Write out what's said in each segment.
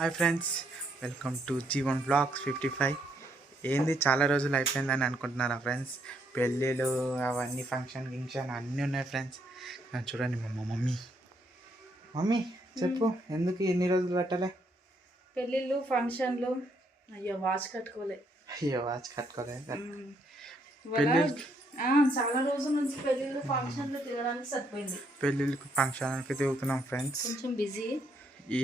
Hi friends, welcome to G1 Vlogs 55. ఏంది చాలా రోజులు అయిపోయిందని అనుకుంటున్నారా ఫ్రెండ్స్? పెళ్ళిళ్ళు అవన్నీ ఫంక్షన్ అన్నీ ఉన్నాయి ఫ్రెండ్స్. చూడండి మా మమ్మీ చెప్పు, ఎందుకు ఎన్ని రోజులు పెట్టలే? పెళ్ళిళ్ళు ఫంక్షన్లు. అయ్యో వాచ్ కట్టుకోలే. చాలా రోజుల నుంచి పెళ్ళిళ్ళు ఫంక్షన్లు తిరగడానికి సరిపోయింది. పెళ్ళిళ్ళకి ఫంక్షన్కి తిరుగుతున్నాం ఫ్రెండ్స్. కొంచెం బిజీ. ఈ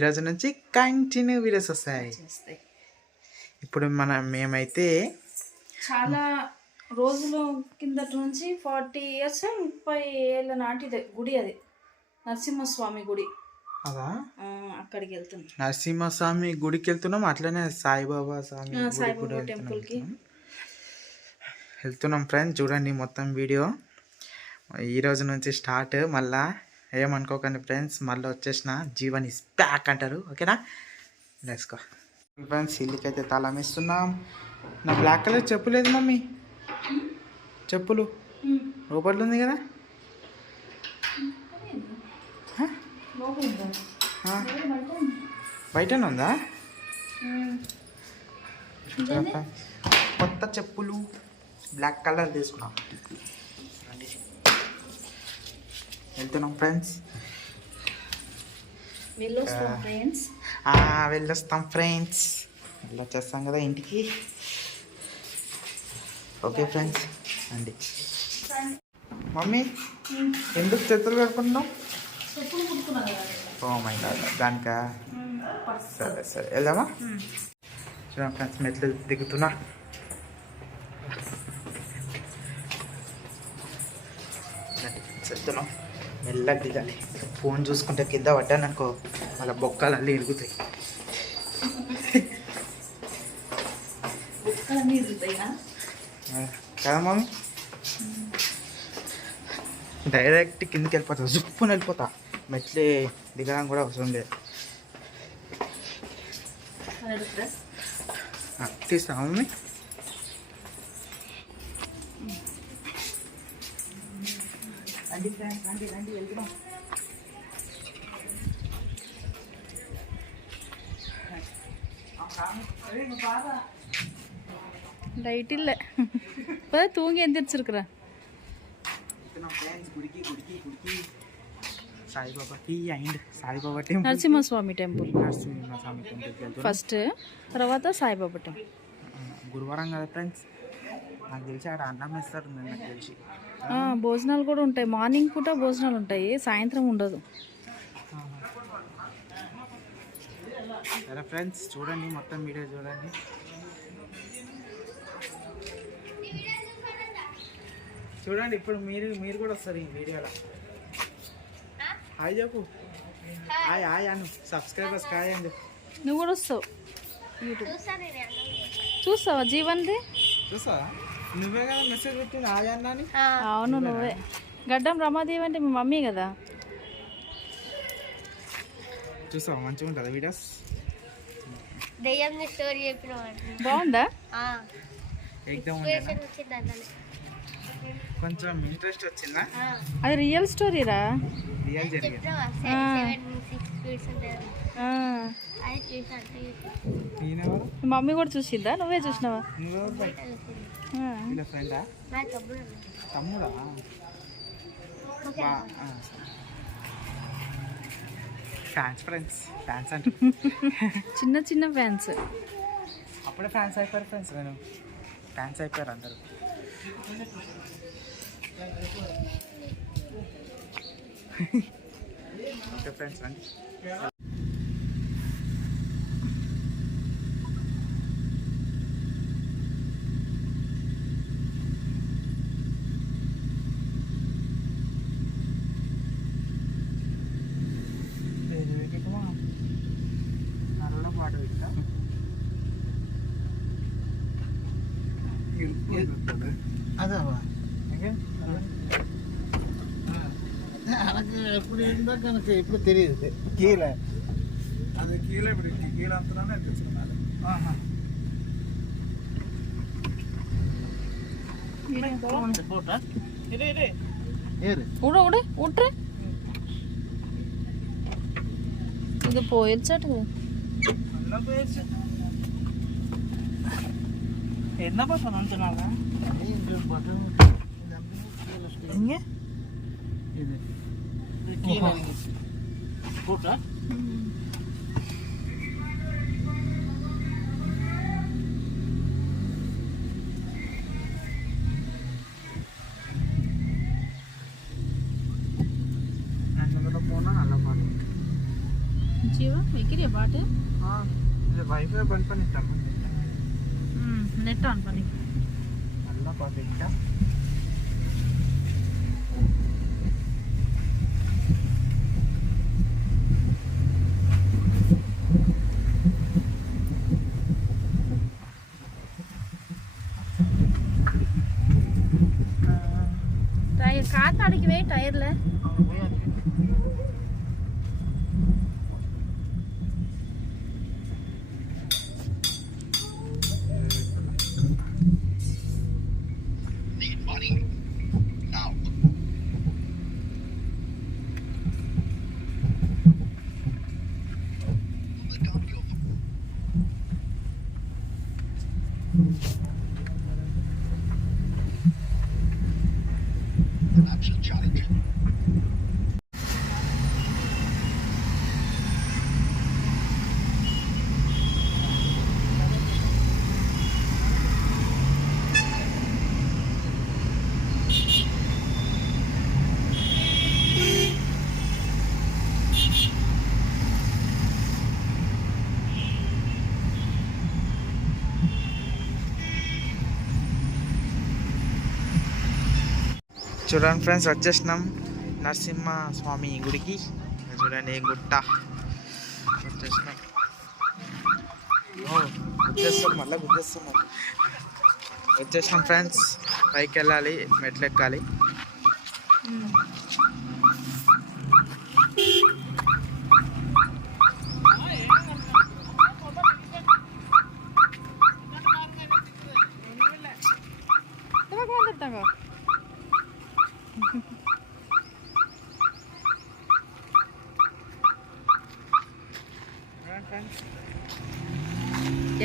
రోజు నుంచి కంటిన్యూ వీడియోస్ వస్తాయి. ఇప్పుడు మేమైతే చాలా రోజుల కిందటి నుంచి 40 years 30 ఏళ్ళ నాటిదే గుడి, అది నరసింహస్వామి గుడి. అదా, అక్కడికి వెళ్తున్నాం. నరసింహస్వామి గుడికి వెళ్తున్నాం. అట్లనే సాయిబాబా టెంపుల్కి వెళ్తున్నాం ఫ్రెండ్స్. చూడండి మొత్తం వీడియో ఈ రోజు నుంచి స్టార్ట్. మళ్ళా ఏమనుకోకండి ఫ్రెండ్స్, మళ్ళీ వచ్చేసిన G1 is back అంటారు. ఓకేనా, లెట్స్ గో ఫ్రెండ్స్. ఇల్లుకి అయితే తాళం ఇస్తున్నాం. నా బ్లాక్ కలర్ చెప్పు లేదు మమ్మీ, చెప్పులు లోపల ఉంది కదా. బయటనే ఉందా? కొత్త చెప్పులు బ్లాక్ కలర్ తీసుకున్నాం. వెళ్తున్నాం ఫ్రెండ్స్. వెళ్ళొస్తాం ఫ్రెండ్స్. వెళ్ళొచ్చేస్తాం కదా ఇంటికి. ఓకే ఫ్రెండ్స్ అండి. మమ్మీ ఎందుకు చేతులు కడుకుంటున్నాం? Oh my God, దానికా? సరే సరే వెళ్దామా? చూడండి ఫ్రెండ్స్, మెట్లు దిగుతున్నా. చెప్తున్నాం మెల్లగా దిగాలి. ఫోన్ చూసుకుంటే కింద పడ్డాననుకో మళ్ళీ బొక్కలు అన్నీ ఇరుగుతాయి కదా మమ్మీ. డైరెక్ట్ కిందకి వెళ్ళిపోతా, జుప్పుని వెళ్ళిపోతా. మెట్లే దిగడం కూడా అవసరం లేదు. తీస్తా మమ్మీ. రండి వెళ్తున్నాం. லைட் இல்லை, இப்போ தூங்கி எந்திரிச்சிருக்கிறேன். Saibaba temple, Narasimhaswamy temple first, తర్వాత సాయిబాబా టెంపుల్. గురువారం కదా ఫ్రెండ్స్, నాకు తెలిసి ఆడ అన్నం వేస్తారు. నాకు తెలిసి భోజనాలు కూడా ఉంటాయి. మార్నింగ్ పూట భోజనాలు ఉంటాయి, సాయంత్రం ఉండదు. సరే ఫ్రెండ్స్, చూడండి మొత్తం వీడియో చూడండి. చూడండి ఇప్పుడు మీరు కూడా వస్తారు ఈ వీడియోలో. హాయ్ చెప్పు. హాయ్ హాయ్ అను, సబ్స్క్రైబర్స్ హాయ్ అని చెప్పు. నువ్వు కూడా వస్తావు యూట్యూబ్ చూస్తావా? G1ది చూస్తావా? నువ్వే కదా మెసేజ్ పెట్టింది హాయ్ అన్నా అని. అవును నువ్వే. గడ్డం రమాదేవి అంటే మీ మమ్మీ కదా. చూస్తావా? మంచిగా ఉంటుందా వీడియోస్? బాగుందా? కొంచెం ఇంట్రెస్ట్ వచ్చిందా? అది రియల్ స్టోరీరా. రియల్ జరిగింది. మమ్మీ కూడా చూసిందా? నువ్వే చూసినావా? ఫ్రెండా? తమ్ముడా? ఫ్యాన్స్ ఫ్రెండ్స్, ఫ్యాన్స్ అంటే చిన్న చిన్న ఫ్యాన్స్. అప్పుడే ఫ్యాన్స్ అయిపోయారు ఫ్రెండ్స్. నేను ఫ్యాన్స్ అయిపోయారు అందరూ. ఓకే ఫ్రెండ్స్ రండి. നല്ല പാട്ട് വെക്കാം. அதான் எனக்கு எப்படி இருந்தால் எனக்கு எப்படி தெரியுது கீழே, அது கீழே இப்படி கீழே அந்தனால எனக்கு சொன்னாங்க. போட்டா ஏறு விட விட விட்டுரு. ഇത് പോയിച്ചാട്ട് എന്നാ pasó ¿Inge? జీవా ఎక్కిరియా బాటు వైఫై బంద్ பண்ணிட்டேன் నెట్ ఆన్ பண்ணி நல்லா பாத்துக்கிட்டா டயர் காத்து அடிக்கவே டயர்ல చూడండి ఫ్రెండ్స్ వచ్చేసినాం నరసింహ స్వామి గుడికి చూడండి గుట్ట వచ్చేసినాం వచ్చేస్తాం మళ్ళీ గుర్తొస్తున్నాం వచ్చేసినాం ఫ్రెండ్స్ పైకి వెళ్ళాలి మెట్లు ఎక్కాలి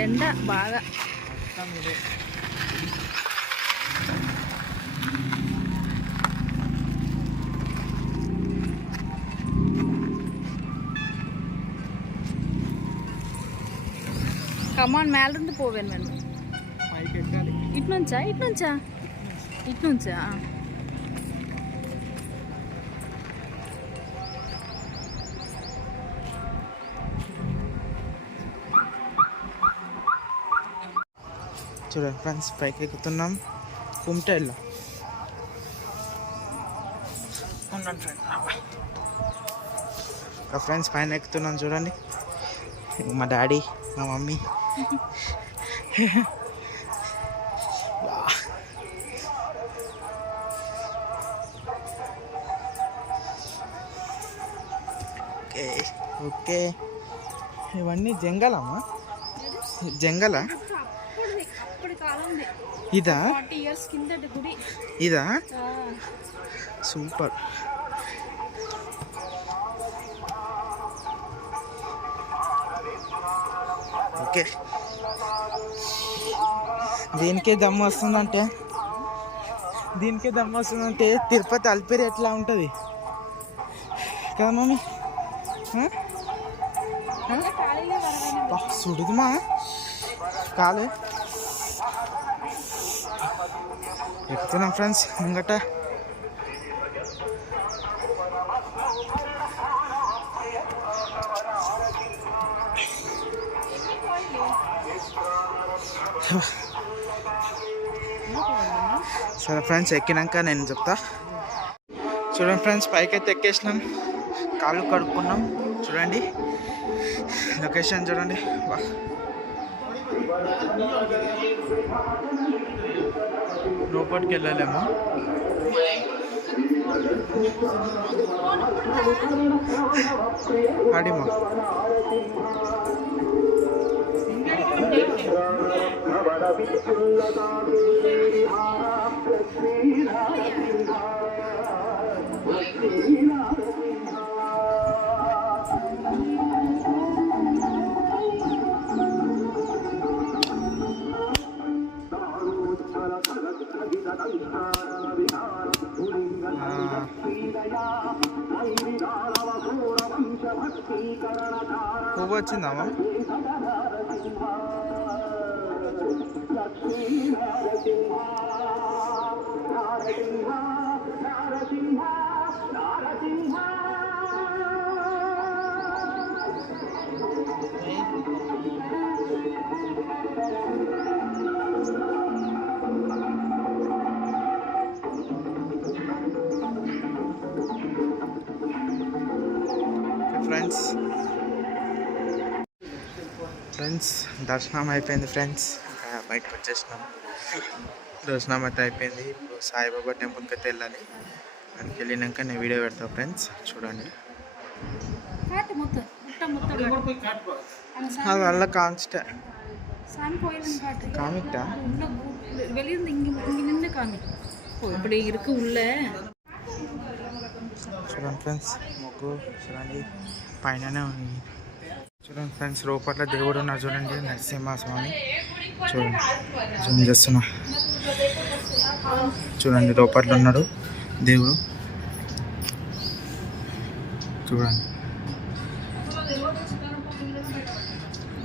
ఎండ బాగా కమాన్ మేలుండి పోవేను మేము పైకి ఎక్కాలి ఇట్నుంచా ఇట్నుంచా ఇట్నుంచా చూడండి ఫ్రెండ్స్ పైకి ఎక్కుతున్నాం కుమ్టే వెళ్ళాం ఫ్రెండ్స్ పైన ఎక్కుతున్నాం చూడండి మా డాడీ మా మమ్మీ ఓకే ఓకే ఇవన్నీ జంగలమ్మా జంగల ఇదా 40 ఇయర్స్ కిందటి గుడి ఇదా సూపర్ ఓకే దీనికే దమ్ము వస్తుందంటే తిరుపతి అల్పిరి ఎట్లా ఉంటుంది కదా మమ్మీ సుడుదుమా కాలే ఎక్కుతున్నాం ఫ్రెండ్స్ ముంగట సరే ఫ్రెండ్స్ ఎక్కినాక నేను చెప్తా చూడండి ఫ్రెండ్స్ పైకి అయితే ఎక్కేసినాం కాళ్ళు కడుక్కున్నాం చూడండి లొకేషన్ చూడండి వా లోపలికి వెళ్ళలేమో ఆడిమా పువ్వు వచ్చిందమ్మా. ఫ్రెండ్స్ దర్శనం అయిపోయింది ఫ్రెండ్స్. బయటకు వచ్చేసినాం. దర్శనం అయితే అయిపోయింది. ఇప్పుడు సాయిబాబా టెంపుల్కి అయితే వెళ్ళాలి. దానికి వెళ్ళినాక నేను వీడియో పెడతా ఫ్రెండ్స్, చూడండి. அது நல்ல காமிச்சிட்ட சாமி கோயிலும் காட்டு காமிக்கிட்டா உள்ள வெளியிருந்து இங்க நின்று காமி. இப்படி இருக்கு உள்ள. చూడండి ఫ్రెండ్స్, మొగ్గు చూడండి పైననే ఉంది. చూడండి ఫ్రెండ్స్, లోపల దేవుడు ఉన్నారు చూడండి, నరసింహస్వామి. చూడండి జూమ్ చేస్తున్నా, చూడండి లోపల ఉన్నాడు దేవుడు. చూడండి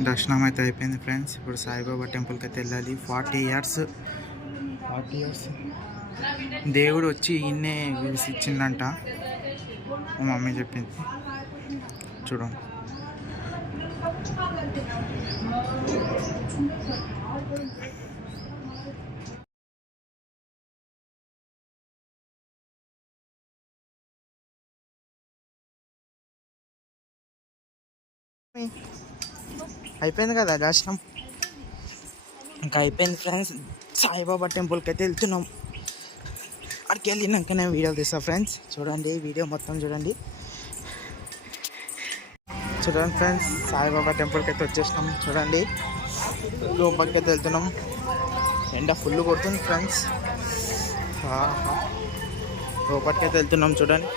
దర్శనం అయితే అయిపోయింది ఫ్రెండ్స్. ఇప్పుడు సాయిబాబా టెంపుల్కి అయితే వెళ్ళాలి. 40 ఇయర్స్ దేవుడు వచ్చి ఇన్నే ఇచ్చిందంట, మా మమ్మీ చెప్పింది. చూడండి అయిపోయింది కదా దర్శనం, ఇంకా అయిపోయింది ఫ్రెండ్స్. సాయిబాబా టెంపుల్కి అయితే వెళ్తున్నాం. అక్కడికి వెళ్ళినాక నేను వీడియో తీస్తాను ఫ్రెండ్స్. చూడండి వీడియో మొత్తం చూడండి. చూడండి ఫ్రెండ్స్, సాయిబాబా టెంపుల్కి అయితే వచ్చేసినాం. చూడండి లోపలికి అయితే వెళ్తున్నాం. ఎండ ఫుల్ కొడుతుంది ఫ్రెండ్స్. లోపలికి అయితే వెళ్తున్నాం. చూడండి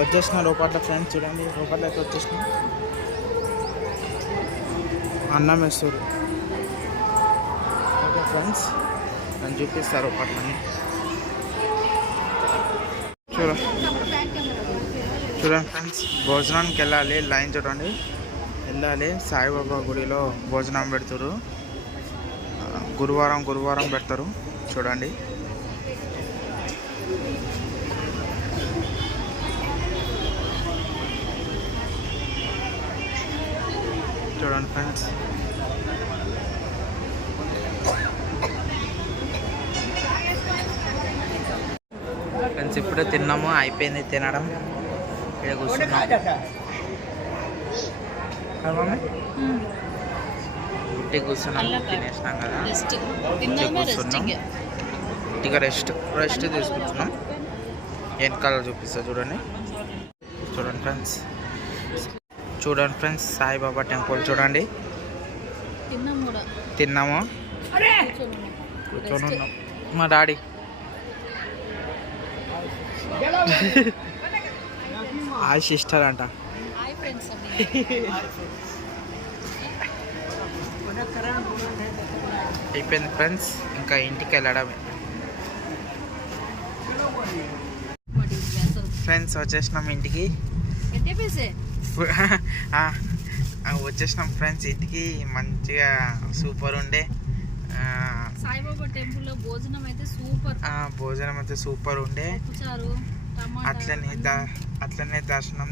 వచ్చేసిన లోపల ఫ్రెండ్స్. చూడండి లోపల అయితే వచ్చేసినాం. అన్నం వేస్తారు. ఓకే ఫ్రెండ్స్, నన్ను చూపిస్తారు లోపలని. చూడండి ఫ్రెండ్స్, భోజనానికి వెళ్ళాలి. లైన్ చూడండి వెళ్ళాలి. సాయిబాబా గుడిలో భోజనం పెడతారు. గురువారం పెడతారు. చూడండి చూడండి ఫ్రెండ్స్. ఫ్రెండ్స్ ఇప్పుడే తిన్నాము, అయిపోయింది తినడం. ఇక్కడ కూర్చున్నాం. గుట్టి కూర్చున్నాం, తినేసినాం కదా, కూర్చున్నాం. ఇక రెస్ట్ తీసుకుంటున్నాం. వెనకాల చూపిస్తా చూడండి. చూడండి ఫ్రెండ్స్ సాయిబాబా టెంపుల్ చూడండి. తిన్నాము, కూర్చొని ఉన్నాం. మా డాడీ హాయ్ సిస్టర్ అంట. అయిపోయింది ఫ్రెండ్స్, ఇంకా ఇంటికి వెళ్ళడమే. ఫ్రెండ్స్ వచ్చేసినాం ఇంటికి. వచ్చేసినాం ఫ్రెండ్స్ ఇంటికి. మంచిగా సూపర్ ఉండే. సాయిబాబా టెంపుల్లో భోజనం అయితే సూపర్ ఉండే. అట్లనే దర్శనం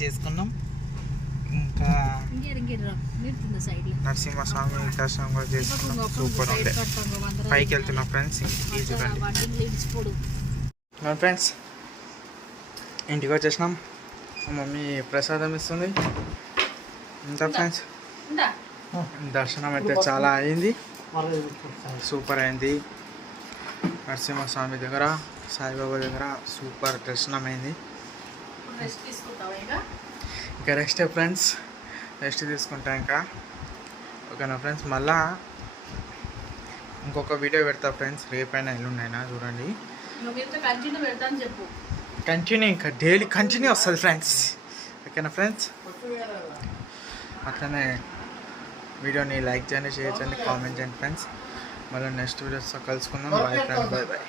చేసుకున్నాం. ఇంకా నరసింహస్వామి దర్శనం కూడా చేసుకున్నాం. సూపర్ ఉండే. పైకి వెళ్తున్నాం ఫ్రెండ్స్ ఇంటికి. చూడండి ఫ్రెండ్స్ ఇంటికి వచ్చేసినాం. మా మమ్మీ ప్రసాదం ఇస్తుంది. ఇంకా ఫ్రెండ్స్ దర్శనం అయితే చాలా అయింది, సూపర్ అయింది. నరసింహస్వామి దగ్గర, సాయిబాబా దగ్గర సూపర్ దర్శనం అయింది. ఇంకా రెస్ట్ ఫ్రెండ్స్, రెస్ట్ తీసుకుంటా ఇంకా. ఓకేనా ఫ్రెండ్స్, మళ్ళా ఇంకొక వీడియో పెడతా ఫ్రెండ్స్, రేపైనా ఎల్లుండైనా. చూడండి కంటిన్యూ, ఇంకా డైలీ కంటిన్యూ వస్తుంది ఫ్రెండ్స్. ఓకేనా ఫ్రెండ్స్, అట్లనే వీడియోని లైక్ చేయండి, షేర్ చేయండి, కామెంట్ చేయండి ఫ్రెండ్స్. మళ్ళీ నెక్స్ట్ వీడియోస్తో కలుసుకుందాం. Bye friends, bye bye.